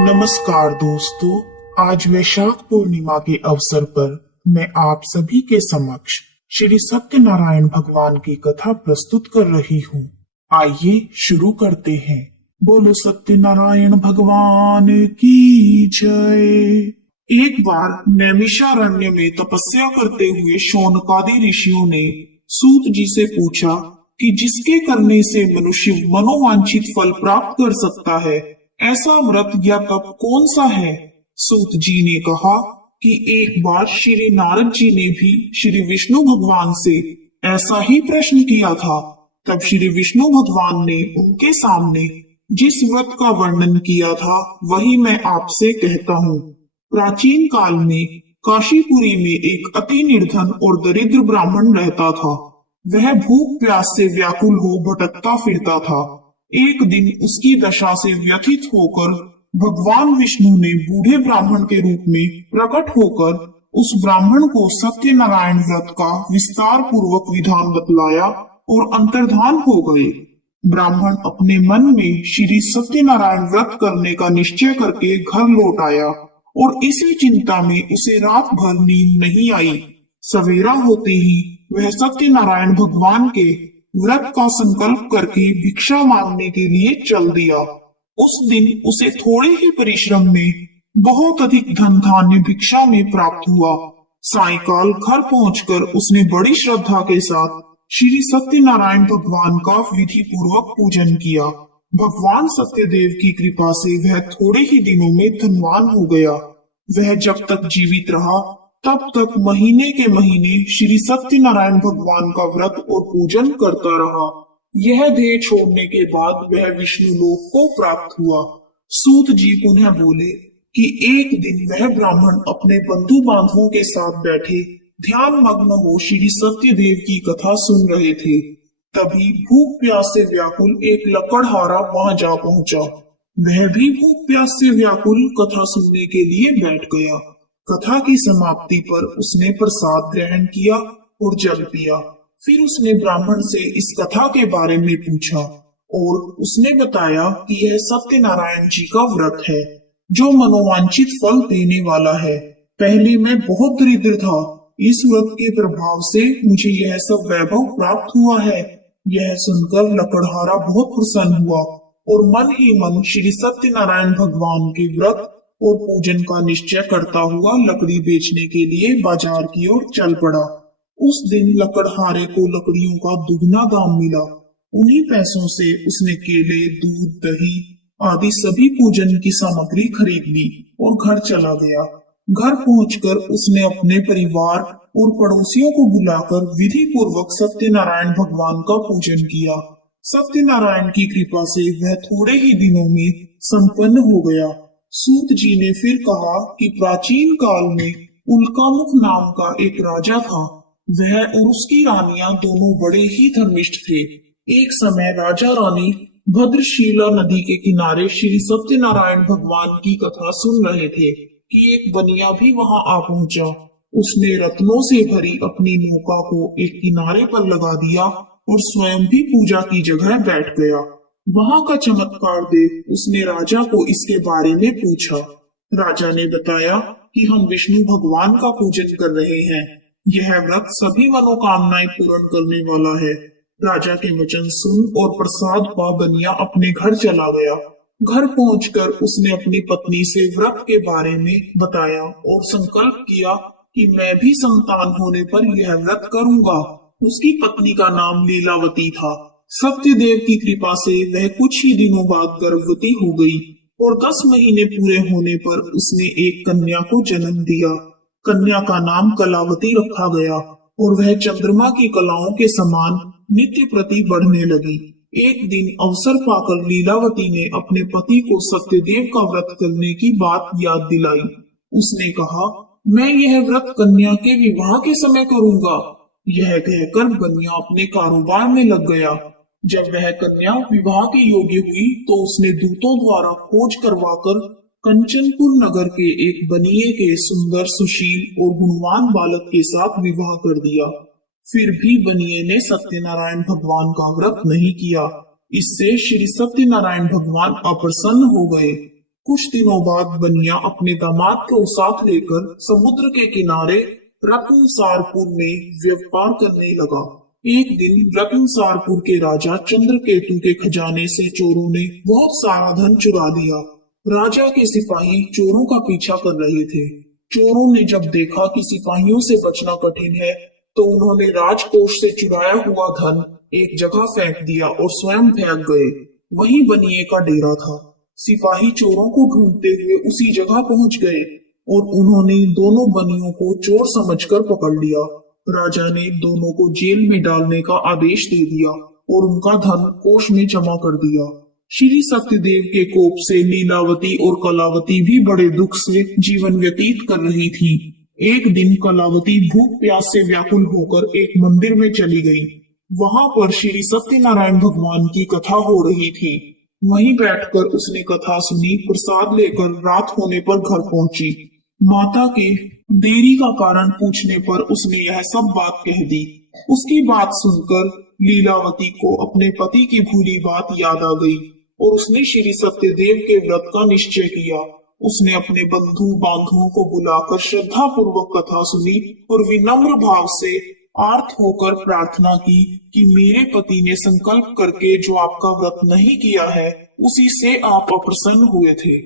नमस्कार दोस्तों, आज वैशाख पूर्णिमा के अवसर पर मैं आप सभी के समक्ष श्री सत्यनारायण भगवान की कथा प्रस्तुत कर रही हूँ। आइए शुरू करते हैं। बोलो सत्यनारायण भगवान की जय। एक बार नैमिषारण्य में तपस्या करते हुए शौनकादि ऋषियों ने सूत जी से पूछा कि जिसके करने से मनुष्य मनोवांछित फल प्राप्त कर सकता है, ऐसा व्रत या तप कौन सा है। सूत जी ने कहा कि एक बार श्री नारद जी ने भी श्री विष्णु भगवान से ऐसा ही प्रश्न किया था। तब श्री विष्णु भगवान ने उनके सामने जिस व्रत का वर्णन किया था वही मैं आपसे कहता हूँ। प्राचीन काल में काशीपुरी में एक अति निर्धन और दरिद्र ब्राह्मण रहता था। वह भूख प्यास से व्याकुल हो भटकता फिरता था। एक दिन उसकी दशा से व्यथित होकर भगवान विष्णु ने बूढ़े ब्राह्मण के रूप में प्रकट होकर उस ब्राह्मण को सत्यनारायण व्रत का विस्तार पूर्वक विधान बतलाया और अंतर्धान हो गए। ब्राह्मण अपने मन में श्री सत्यनारायण व्रत करने का निश्चय करके घर लौट आया और इसी चिंता में उसे रात भर नींद नहीं आई। सवेरा होते ही वह सत्यनारायण भगवान के व्रत का संकल्प करके भिक्षा मांगने के लिए चल दिया। उस दिन उसे थोड़े ही परिश्रम में बहुत अधिक धन धान्य भिक्षा में प्राप्त हुआ। सायंकाल घर पहुंचकर उसने बड़ी श्रद्धा के साथ श्री सत्यनारायण भगवान का विधि पूर्वक पूजन किया। भगवान सत्यदेव की कृपा से वह थोड़े ही दिनों में धनवान हो गया। वह जब तक जीवित रहा तब तक महीने के महीने श्री सत्यनारायण भगवान का व्रत और पूजन करता रहा। यह देह छोड़ने के बाद वह विष्णु लोक को प्राप्त हुआ। सूत जी पुनः बोले कि एक दिन वह ब्राह्मण अपने बंधु बांधवों के साथ बैठे ध्यान मग्न हो श्री सत्यदेव की कथा सुन रहे थे। तभी भूख प्यास से व्याकुल एक लकड़हारा वहां जा पहुंचा। वह भी भूख प्यास से व्याकुल कथा सुनने के लिए बैठ गया। कथा की समाप्ति पर उसने प्रसाद ग्रहण किया और जल पिया। फिर उसने ब्राह्मण से इस कथा के बारे में पूछा और उसने बताया कि यह सत्यनारायण जी का व्रत है जो मनोवांछित फल देने वाला है। पहले मैं बहुत दरिद्र था, इस व्रत के प्रभाव से मुझे यह सब वैभव प्राप्त हुआ है। यह सुनकर लकड़हारा बहुत प्रसन्न हुआ और मन ही मन श्री सत्यनारायण भगवान के व्रत और पूजन का निश्चय करता हुआ लकड़ी बेचने के लिए बाजार की ओर चल पड़ा। उस दिन लकड़हारे को लकड़ियों का दुगना दाम मिला। उन्हीं पैसों से उसने केले, दूध, दही आदि सभी पूजन की सामग्री खरीद ली और घर चला गया। घर पहुंचकर उसने अपने परिवार और पड़ोसियों को बुलाकर विधि पूर्वक सत्यनारायण भगवान का पूजन किया। सत्यनारायण की कृपा से वह थोड़े ही दिनों में संपन्न हो गया। सूत जी ने फिर कहा कि प्राचीन काल में उल्कामुख नाम का एक राजा था। वह और उसकी रानियां दोनों बड़े ही धर्मिष्ठ थे। एक समय राजा रानी भद्रशीला नदी के किनारे श्री सत्यनारायण भगवान की कथा सुन रहे थे कि एक बनिया भी वहां आ पहुंचा। उसने रत्नों से भरी अपनी नौका को एक किनारे पर लगा दिया और स्वयं भी पूजा की जगह बैठ गया। वहां का चमत्कार देख उसने राजा को इसके बारे में पूछा। राजा ने बताया कि हम विष्णु भगवान का पूजन कर रहे हैं। यह व्रत सभी मनोकामनाएं पूर्ण करने वाला है। राजा के वचन सुन और प्रसाद पा बनिया अपने घर चला गया। घर पहुंचकर उसने अपनी पत्नी से व्रत के बारे में बताया और संकल्प किया कि मैं भी संतान होने पर यह व्रत करूंगा। उसकी पत्नी का नाम लीलावती था। सत्यदेव की कृपा से वह कुछ ही दिनों बाद गर्भवती हो गई और 10 महीने पूरे होने पर उसने एक कन्या को जन्म दिया। कन्या का नाम कलावती रखा गया और वह चंद्रमा की कलाओं के समान नित्य प्रति बढ़ने लगी। एक दिन अवसर पाकर लीलावती ने अपने पति को सत्यदेव का व्रत करने की बात याद दिलाई। उसने कहा, मैं यह व्रत कन्या के विवाह के समय करूंगा। यह कहकर बनिया अपने कारोबार में लग गया। जब वह कन्या विवाह के योग्य हुई तो उसने दूतों द्वारा खोज करवाकर कंचनपुर नगर के एक बनिए के सुंदर, सुशील और गुणवान बालक के साथ विवाह कर दिया। फिर भी बनिए ने सत्यनारायण भगवान का व्रत नहीं किया। इससे श्री सत्यनारायण भगवान अप्रसन्न हो गए। कुछ दिनों बाद बनिया अपने दामाद को साथ लेकर समुद्र के किनारे रत्नसारपुर में व्यापार करने लगा। एक दिन रत्नसारपुर के राजा चंद्रकेतु के खजाने से चोरों ने बहुत सारा धन चुरा लिया। राजा के सिपाही चोरों का पीछा कर रहे थे। चोरों ने जब देखा कि सिपाहियों से बचना कठिन है, तो उन्होंने राजकोष से चुराया हुआ धन एक जगह फेंक दिया और स्वयं भाग गए। वहीं बनिए का डेरा था। सिपाही चोरों को ढूंढते हुए उसी जगह पहुंच गए और उन्होंने दोनों बनियों को चोर समझकर पकड़ लिया। राजा ने दोनों को जेल में डालने का आदेश दे दिया और उनका धन कोष में जमा कर दिया। श्री सत्यदेव के कोप से लीलावती और कलावती भी बड़े दुख से जीवन व्यतीत कर रही थी। एक दिन कलावती भूख प्यास से व्याकुल होकर एक मंदिर में चली गई। वहां पर श्री सत्यनारायण भगवान की कथा हो रही थी। वहीं बैठकर उसने कथा सुनी। प्रसाद लेकर रात होने पर घर पहुंची। माता के देरी का कारण पूछने पर उसने यह सब बात कह दी। उसकी बात सुनकर लीलावती को अपने पति की भूली बात याद आ गई और उसने श्री सत्यदेव के व्रत का निश्चय किया। उसने अपने बंधु बांधुओं को बुलाकर श्रद्धा पूर्वक कथा सुनी और विनम्र भाव से आर्त होकर प्रार्थना की कि मेरे पति ने संकल्प करके जो आपका व्रत नहीं किया है, उसी से आप अप्रसन्न हुए थे।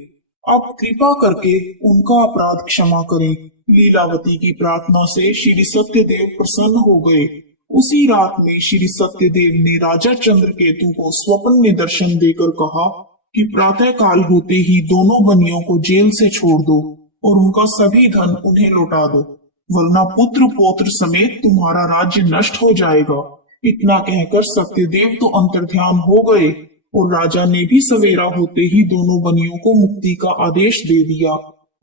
अब कृपा करके उनका अपराध क्षमा करें। लीलावती की प्रार्थना से श्री सत्यदेव प्रसन्न हो गए। उसी रात में श्री सत्यदेव ने राजा चंद्रकेतु को स्वप्न में दर्शन देकर कहा कि प्रातः काल होते ही दोनों बनियों को जेल से छोड़ दो और उनका सभी धन उन्हें लौटा दो, वरना पुत्र पौत्र समेत तुम्हारा राज्य नष्ट हो जाएगा। इतना कहकर सत्यदेव तो अंतर्ध्यान हो गए और राजा ने भी सवेरा होते ही दोनों बनियों को मुक्ति का आदेश दे दिया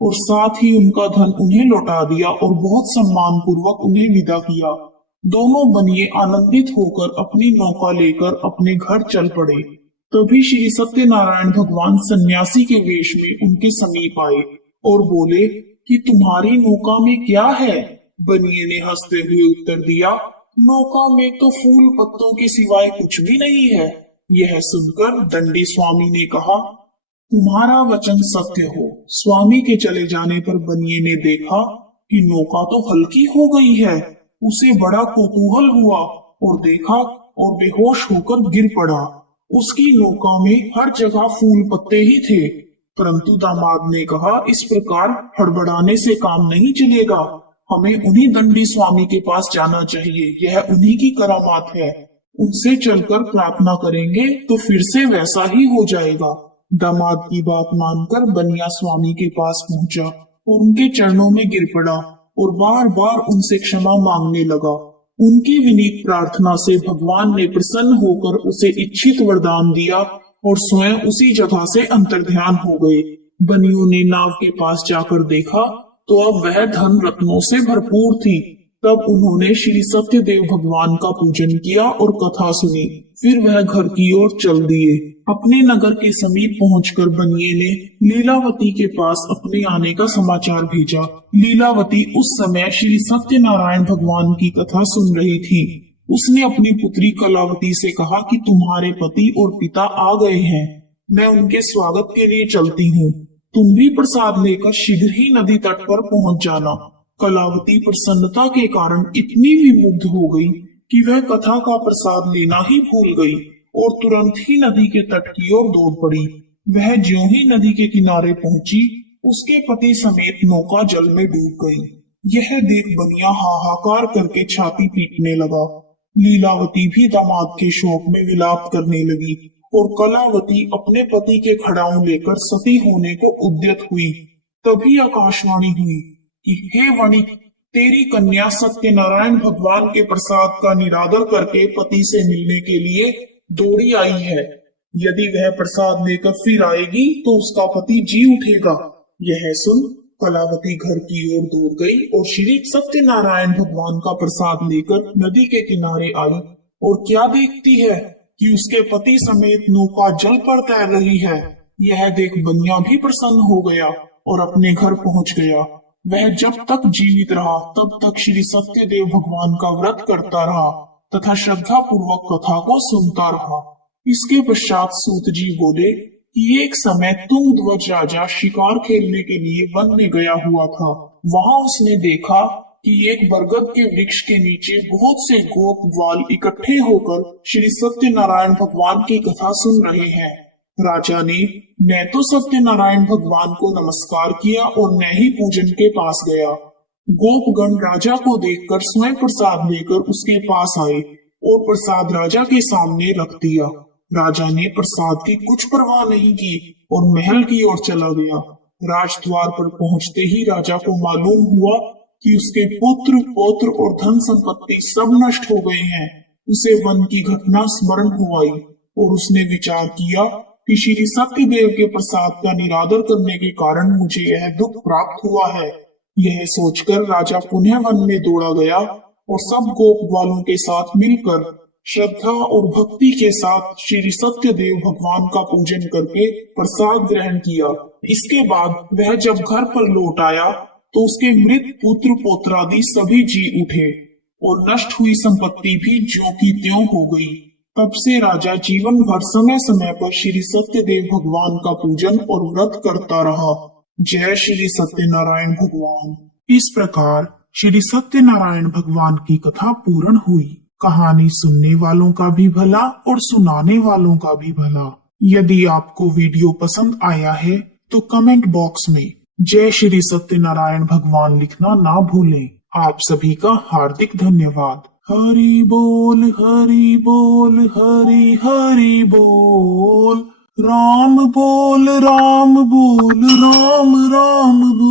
और साथ ही उनका धन उन्हें लौटा दिया और बहुत सम्मान पूर्वक उन्हें विदा किया। दोनों बनिए आनंदित होकर अपनी नौका लेकर अपने घर चल पड़े। तभी श्री सत्यनारायण भगवान सन्यासी के वेश में उनके समीप आए और बोले कि तुम्हारी नौका में क्या है? बनिए ने हंसते हुए उत्तर दिया, नौका में तो फूल पत्तों के सिवाय कुछ भी नहीं है। यह सुनकर दंडी स्वामी ने कहा, तुम्हारा वचन सत्य हो। स्वामी के चले जाने पर बनिए ने देखा कि नौका तो हल्की हो गई है। उसे बड़ा कौतूहल हुआ और देखा और बेहोश होकर गिर पड़ा। उसकी नौका में हर जगह फूल पत्ते ही थे। परंतु दामाद ने कहा, इस प्रकार हड़बड़ाने से काम नहीं चलेगा। हमें उन्हीं दंडी स्वामी के पास जाना चाहिए। यह उन्हीं की करामात है। उनसे चलकर प्रार्थना करेंगे तो फिर से वैसा ही हो जाएगा। दामाद की बात मानकर बनिया स्वामी के पास पहुंचा और उनके चरणों में गिर पड़ा और बार बार उनसे क्षमा मांगने लगा। उनकी विनीत प्रार्थना से भगवान ने प्रसन्न होकर उसे इच्छित वरदान दिया और स्वयं उसी जगह से अंतर्ध्यान हो गए। बनियों ने नाव के पास जाकर देखा तो अब वह धन रत्नों से भरपूर थी। तब उन्होंने श्री सत्यदेव भगवान का पूजन किया और कथा सुनी। फिर वह घर की ओर चल दिए। अपने नगर के समीप पहुंचकर बनिए ने लीलावती के पास अपने आने का समाचार भेजा। लीलावती उस समय श्री सत्यनारायण भगवान की कथा सुन रही थी। उसने अपनी पुत्री कलावती से कहा कि तुम्हारे पति और पिता आ गए हैं। मैं उनके स्वागत के लिए चलती हूँ। तुम भी प्रसाद लेकर शीघ्र ही नदी तट पर पहुँच जाना। कलावती प्रसन्नता के कारण इतनी विमुग्ध हो गई कि वह कथा का प्रसाद लेना ही भूल गई और तुरंत ही नदी के तट की ओर दौड़ पड़ी। वह ज्यों ही नदी के किनारे पहुंची, उसके पति समेत नौका जल में डूब गई। यह देख बनिया हाहाकार करके छाती पीटने लगा। लीलावती भी दामाद के शोक में विलाप करने लगी और कलावती अपने पति के खड़ाऊ लेकर सती होने को उद्यत हुई। तभी आकाशवाणी हुई कि हे वणिक, तेरी कन्या सत्यनारायण भगवान के प्रसाद का निरादर करके पति से मिलने के लिए दौड़ी आई है। यदि वह प्रसाद लेकर फिर आएगी तो उसका पति जी उठेगा। यह सुन कलावती घर की ओर दौड़ गई और श्री सत्यनारायण भगवान का प्रसाद लेकर नदी के किनारे आई और क्या देखती है कि उसके पति समेत नौका जल पर तैर रही है। यह देख बनिया भी प्रसन्न हो गया और अपने घर पहुंच गया। वह जब तक जीवित रहा तब तक श्री सत्यदेव भगवान का व्रत करता रहा तथा श्रद्धा पूर्वक कथा को सुनता रहा। इसके पश्चात सूत जी बोले, कि एक समय तुंगध्वज राजा शिकार खेलने के लिए वन में गया हुआ था। वहां उसने देखा कि एक बरगद के वृक्ष के नीचे बहुत से गोप ग्वाल इकट्ठे होकर श्री सत्यनारायण भगवान की कथा सुन रहे हैं। राजा ने न तो सत्यनारायण भगवान को नमस्कार किया और न ही पूजन के पास गया। गोपगण राजा को देखकर स्वयं प्रसाद लेकर उसके पास आए और प्रसाद राजा के सामने रख दिया। राजा ने प्रसाद की कुछ परवाह नहीं की और महल की ओर चला गया। राजद्वार पर पहुंचते ही राजा को मालूम हुआ कि उसके पुत्र पौत्र और धन संपत्ति सब नष्ट हो गए हैं। उसे वन की घटना स्मरण हो आई और उसने विचार किया कि श्री सत्यदेव के प्रसाद का निरादर करने के कारण मुझे यह दुख प्राप्त हुआ है। यह सोचकर राजा पुनः वन में दौड़ा गया और सब गोप ग्वालों के साथ मिलकर श्रद्धा और भक्ति के साथ श्री सत्यदेव भगवान का पूजन करके प्रसाद ग्रहण किया। इसके बाद वह जब घर पर लौट आया तो उसके मृत पुत्र पौत्रादि सभी जी उठे और नष्ट हुई संपत्ति भी ज्यों की त्यों हो गई। तब से राजा जीवन भर समय समय पर श्री सत्यदेव भगवान का पूजन और व्रत करता रहा। जय श्री सत्यनारायण भगवान। इस प्रकार श्री सत्यनारायण भगवान की कथा पूर्ण हुई। कहानी सुनने वालों का भी भला और सुनाने वालों का भी भला। यदि आपको वीडियो पसंद आया है तो कमेंट बॉक्स में जय श्री सत्यनारायण भगवान लिखना ना भूलें। आप सभी का हार्दिक धन्यवाद। हरि बोल हरि बोल हरि हरि बोल। राम बोल राम बोल राम राम बोल।